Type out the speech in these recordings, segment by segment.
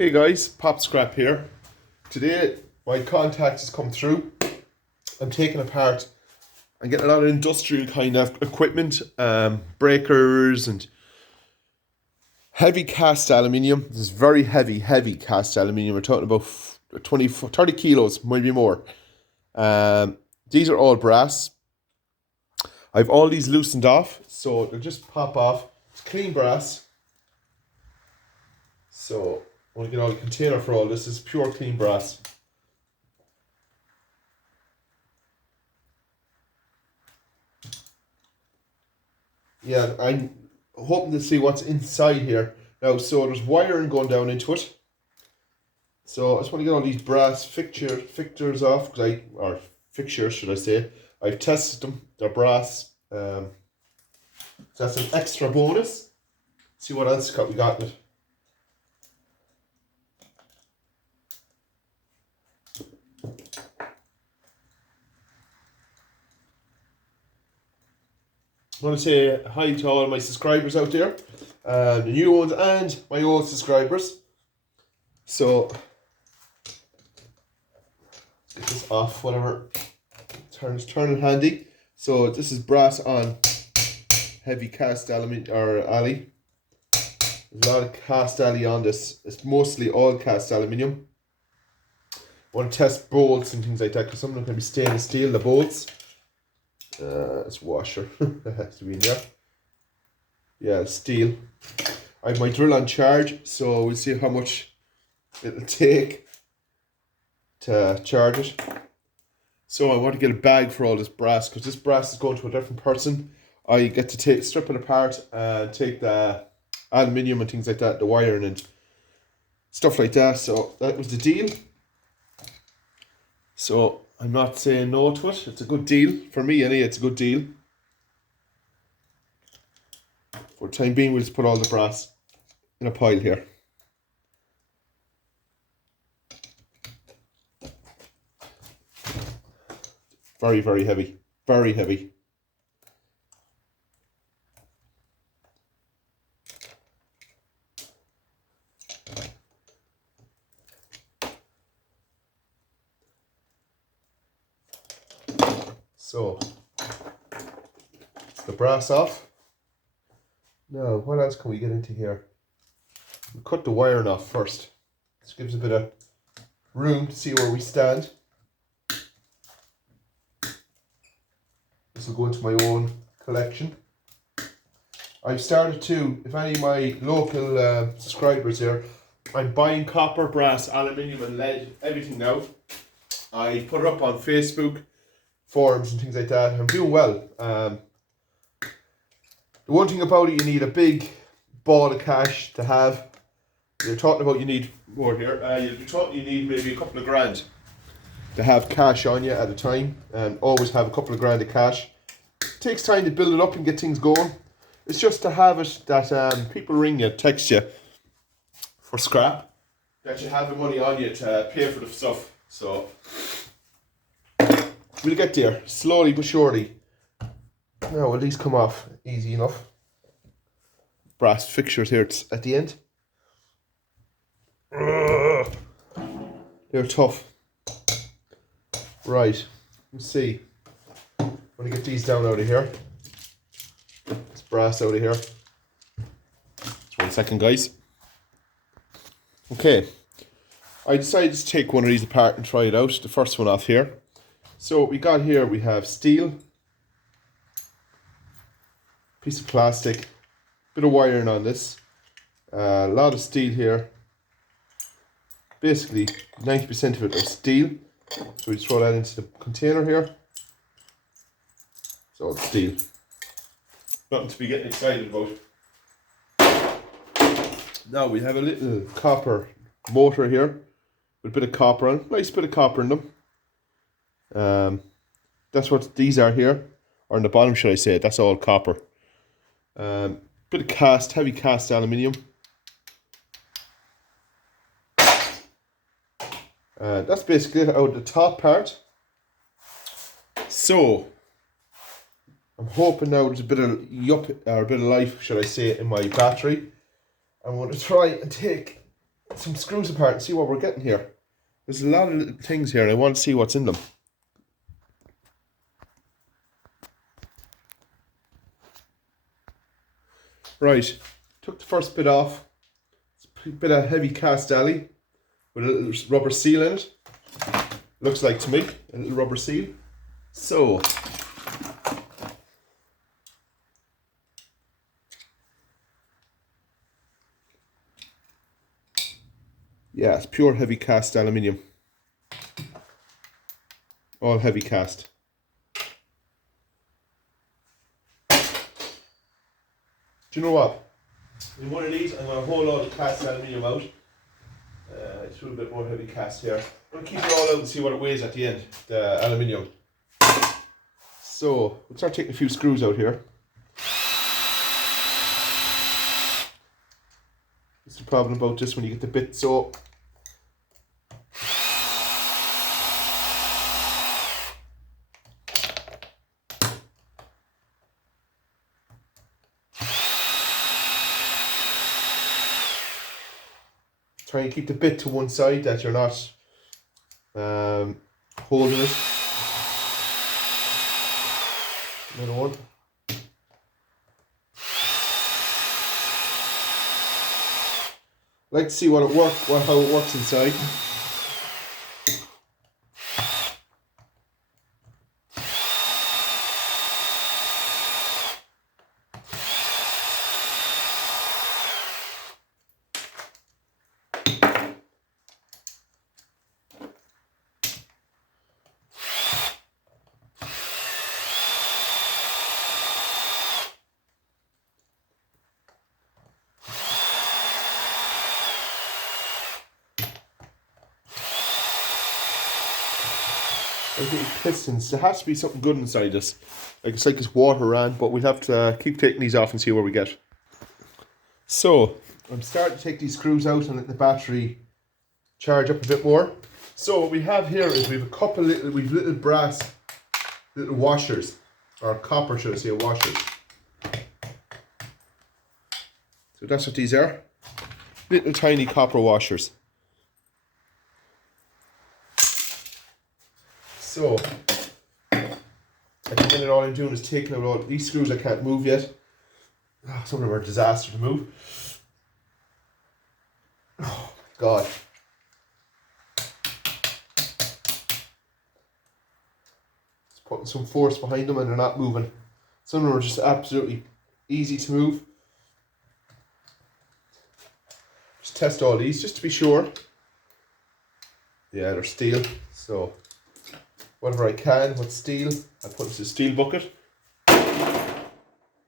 Hey guys, Pop Scrap here. Today my contact has come through. I'm taking apart and getting a lot of industrial kind of equipment, breakers and heavy cast aluminium. This is very heavy cast aluminium. We're talking about 20, 30 kilos, maybe more. These are all brass. I've all these loosened off, so they'll just pop off. It's clean brass. So I want to get all the container for all this. This is pure clean brass. Yeah, I'm hoping to see what's inside here. Now, so there's wiring going down into it. So I just want to get all these brass fixtures off, or fixtures should I say. I've tested them, they're brass. So that's an extra bonus. See what else we got in it. I want to say hi to all my subscribers out there, the new ones and my old subscribers. So, let's get this off, whatever, turn it handy. So this is brass on heavy cast aluminium, or alley. There's a lot of cast alley on this. It's mostly all cast aluminium. I want to test bolts and things like that, because some of them can be stainless steel, the bolts. It's washer. That has to be in there. Yeah, steel. I have my drill on charge, so we'll see how much it'll take to charge it. So I want to get a bag for all this brass, because this brass is going to a different person. I get to strip it apart and take the aluminium and things like that, the wiring and stuff like that. So that was the deal. So I'm not saying no to it. It's a good deal. For me, anyway, it's a good deal. For the time being, we'll just put all the brass in a pile here. Very, very heavy. Very heavy. So, the brass off. Now, what else can we get into here? We'll cut the wiring off first. This gives a bit of room to see where we stand. This will go into my own collection. I've started to, if any of my local subscribers here, I'm buying copper, brass, aluminium and lead, everything now. I put it up on Facebook, forums and things like that. I'm doing well. The one thing about it, you need a big ball of cash to have. You're talking about you need more here. You're talking you need maybe a couple of grand to have cash on you at a time, and always have a couple of grand of cash. It takes time to build it up and get things going. It's just to have it that people ring you, text you for scrap, that you have the money on you to pay for the stuff. So we'll get there, slowly but surely. Now, will these come off easy enough? Brass fixtures here at the end. They're tough. Right, let's see. I'm going to get these down out of here. This brass out of here. Just 1 second, guys. Okay, I decided to take one of these apart and try it out. The first one off here. So what we got here, we have steel, piece of plastic, bit of wiring on this, a lot of steel here. Basically 90% of it is steel. So we throw that into the container here. It's all steel. Nothing to be getting excited about. Now we have a little copper motor here with a bit of copper on. Nice bit of copper in them. That's what these are here, or on the bottom should I say. That's all copper. Bit of heavy cast aluminium. That's basically it out the top part. So I'm hoping now there's a bit of life, should I say, in my battery. I'm going to try and take some screws apart and see what we're getting here. There's a lot of little things here and I want to see what's in them. Right, took the first bit off. It's a bit of heavy cast alley with a little rubber seal in it. Looks like to me, a little rubber seal. So, yeah, it's pure heavy cast aluminium. All heavy cast. Do you know what? In one of these, I'm going to hold all the cast aluminium out. Throw a bit more heavy cast here. I'm going to keep it all out and see what it weighs at the end, the aluminium. So, we'll start taking a few screws out here. That's the problem about this when you get the bit so. Try and keep the bit to one side that you're not holding it. Another one. Like to see how it works inside. Pistons. There has to be something good inside this. Like it's water ran, but we'll have to keep taking these off and see where we get. So I'm starting to take these screws out and let the battery charge up a bit more. So what we have here is we have a couple little brass little washers, or copper should I say, washers. So that's what these are. Little tiny copper washers. So, at the minute all I'm doing is taking out all these screws I can't move yet. Oh, some of them are a disaster to move. Oh my god. Just putting some force behind them and they're not moving. Some of them are just absolutely easy to move. Just test all these just to be sure. Yeah, they're steel, so whatever I can with steel, I put into a steel bucket. Out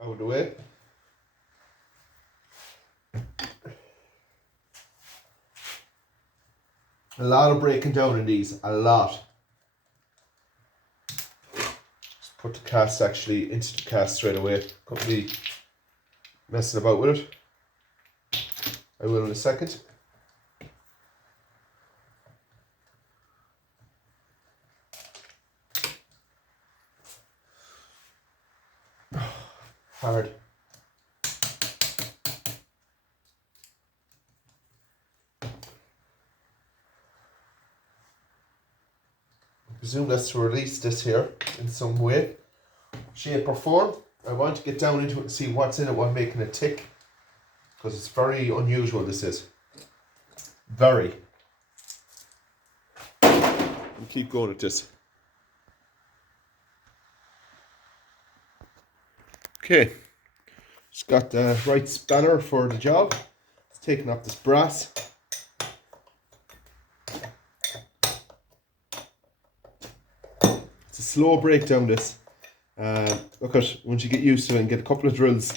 of the way. A lot of breaking down in these, a lot. Just put the cast actually into the cast straight away. Couldn't be messing about with it. I will in a second. Hard. I presume that's to release this here in some way, shape or form. I want to get down into it and see what's in it while making it tick, because it's very unusual, this is. Very. We'll keep going with this. Okay, just got the right spanner for the job. It's taking off this brass. It's a slow breakdown, this. Look at, once you get used to it and get a couple of drills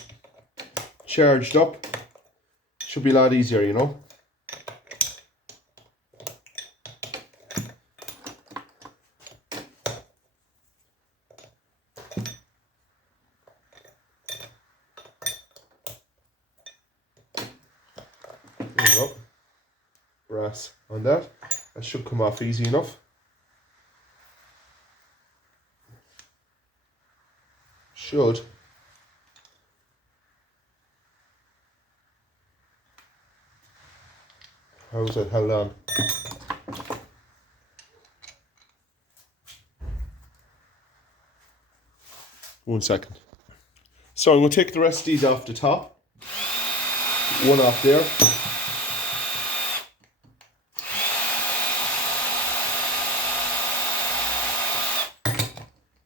charged up, should be a lot easier, you know. There we go. Brass on that. That should come off easy enough. Should. How's that held on? One second. So I'm going to take the rest of these off the top. One off there.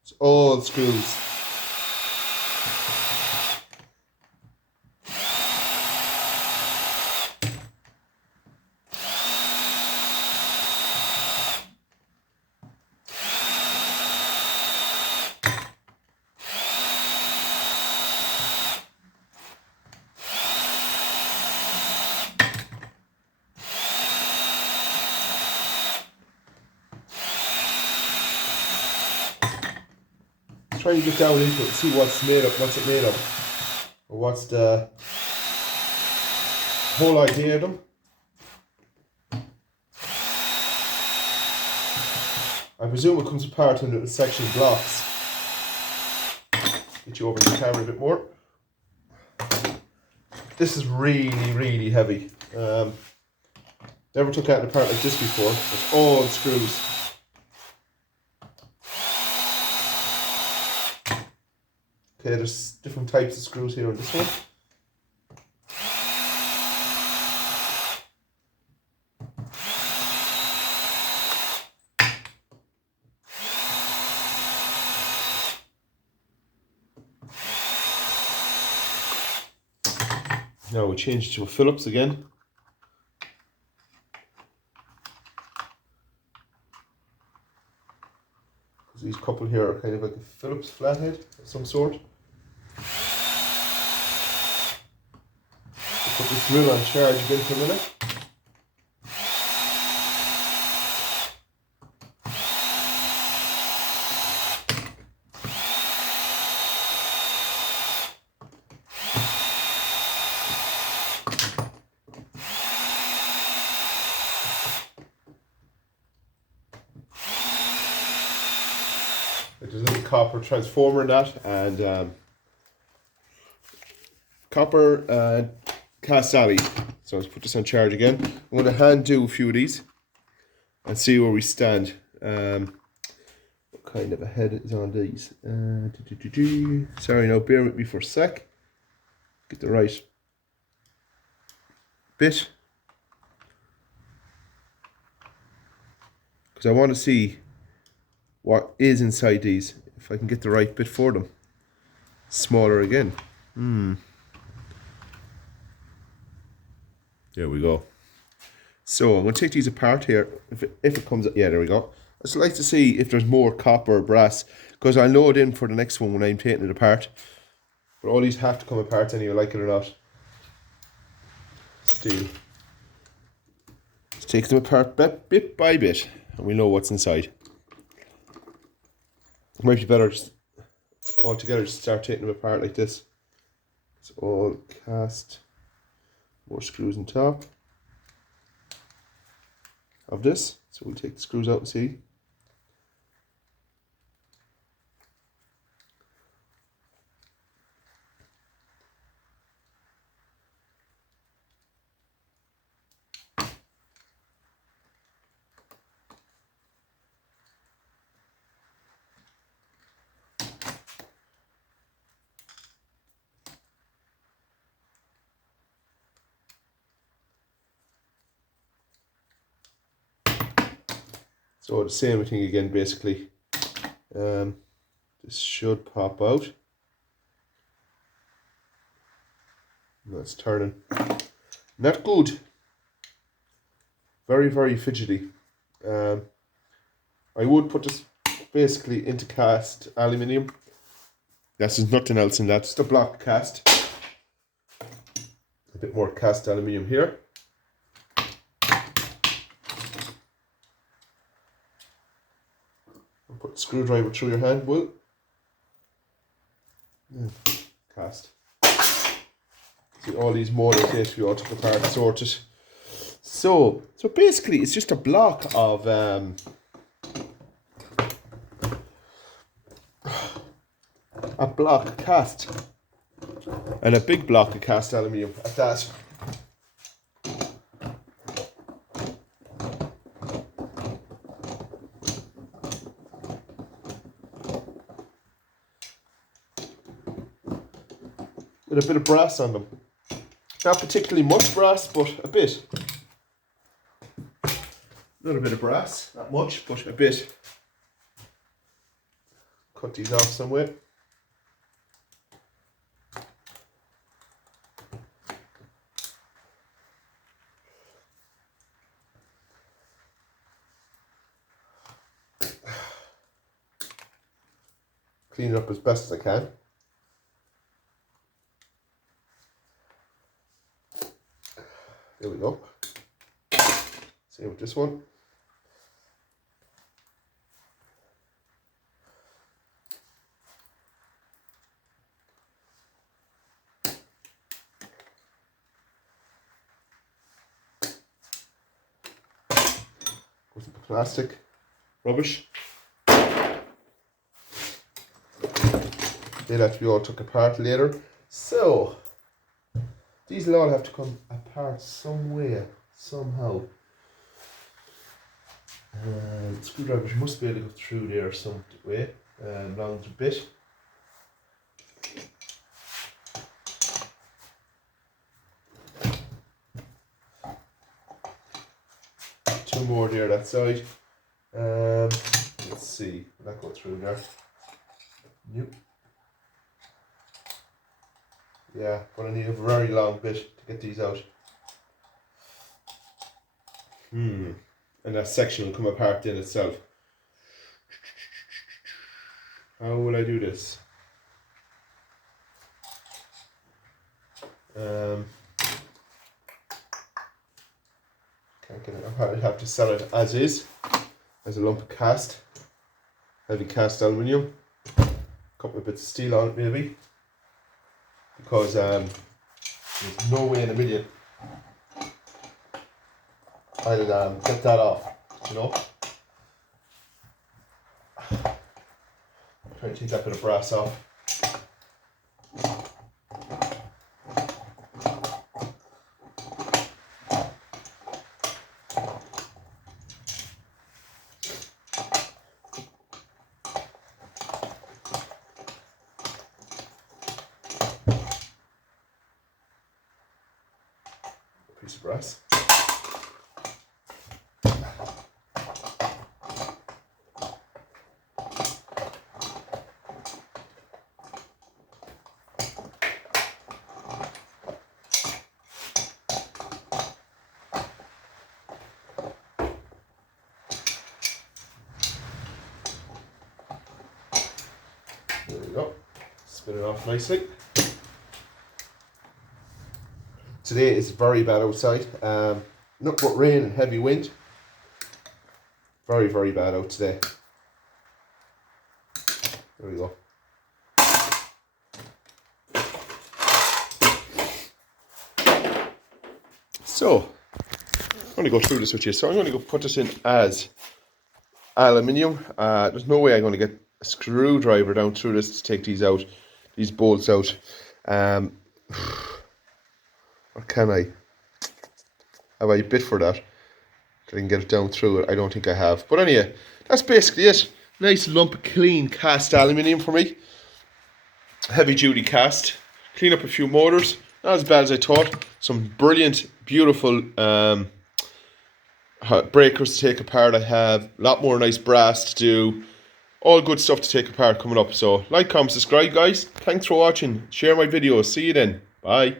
It's all screws. Try and get down into it and see what's it made of, or what's the whole idea of them. I presume it comes apart in little section blocks. Get you over the camera a bit more. This is really, really heavy. Never took out an apart like this before. It's all screws. Okay, there's different types of screws here on this one. Now we change to a Phillips again. These couple here are kind of like a Phillips flathead of some sort. Put this drill on charge again for a minute. There's a little copper transformer in that, and copper cast alley. So let's put this on charge again. I'm going to hand do a few of these and see where we stand. What kind of a head is on these? Sorry, now bear with me for a sec. Get the right bit, because I want to see what is inside these, if I can get the right bit for them. Smaller again. There we go. So I'm going to take these apart here. If it comes, yeah, there we go. I'd just like to see if there's more copper or brass, because I'll know it in for the next one when I'm taking it apart. But all these have to come apart anyway, like it or not. Steel. Let's take them apart bit by bit, and we know what's inside. It might be better just altogether just start taking them apart like this. It's all cast. More screws on top of this. So we'll take the screws out and see. So the same thing again, basically. This should pop out. That's turning. Not good. Very, very fidgety. I would put this basically into cast aluminium. This is nothing else in that, just a block cast. A bit more cast aluminium here. Put the screwdriver through your hand, Will. Cast. See all these motors here we all took apart and sorted. So basically it's just a block of a block cast, and a big block of cast aluminium at that. with a bit of brass on them. Not particularly much brass, but a bit. A little bit of brass, not much, but a bit. Cut these off some way. Clean it up as best as I can. There we go. Same with this one. With the plastic rubbish. They'll have to be all took apart later. So these will all have to come apart somewhere, somehow. Screwdrivers must be able to go through there some way, along the bit. Two more there that side. Let's see, will that go through there? Nope. Yeah, but I need a very long bit to get these out. And that section will come apart in itself. How will I do this? Can't get it. I'll have to sell it as is, as a lump of cast, heavy cast aluminium. A couple of bits of steel on it maybe. Because there's no way in a million I'll get that off, you know. I'm trying to take that bit of brass off. Piece of brass. There we go. Spin it off nicely. Today is very bad outside. Not but rain and heavy wind. Very, very bad out today. There we go. So, I'm going to go through this with you. So I'm going to go put this in as aluminium. There's no way I'm going to get a screwdriver down through this to take these out, these bolts out. Or can I? Have I a bit for that? That I can get it down through it? I don't think I have. But anyway, that's basically it. Nice lump of clean cast aluminium for me. Heavy duty cast. Clean up a few motors. Not as bad as I thought. Some brilliant, beautiful breakers to take apart. I have a lot more nice brass to do. All good stuff to take apart coming up. So like, comment, subscribe guys. Thanks for watching. Share my videos. See you then. Bye.